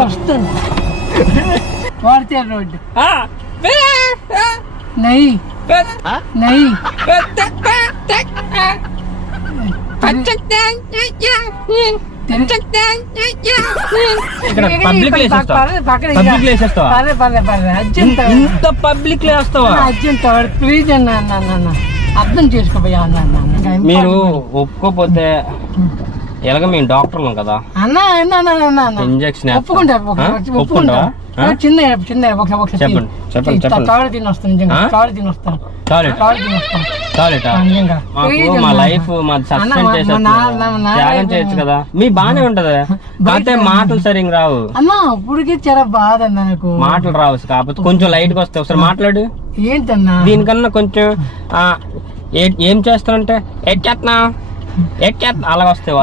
వస్తాను వాడితే రోడ్డు नहीं नहीं పబ్లిక్ వేస్తావా ప్లీజ్ అన్న అర్థం చేసుకోపోయా మీరు ఒప్పుకోపోతే ఎలాగ మేము డాక్టర్లు కదా అన్న ఇంజక్షన్ ఒప్పుకుంటా చిన్న చిన్న చెప్పండి కావాలి తినొస్తాను కావాలి తినొస్తాను మా లైఫ్ సస్పెండ్ త్యాగం చేయొచ్చు కదా మీ బానే ఉంటది కాకపోతే మాటలు సరిగ్గా రావు అన్న ఇప్పటికే చాలా బాధ అన్న నాకు మాటలు రావు కాకపోతే కొంచెం లైట్ గా వస్తాయి ఒకసారి మాట్లాడు ఏంటన్నా దీనికన్నా కొంచెం ఏం చేస్తారంటే ఎట్ చేస్తున్నా అలాగ వస్తాయి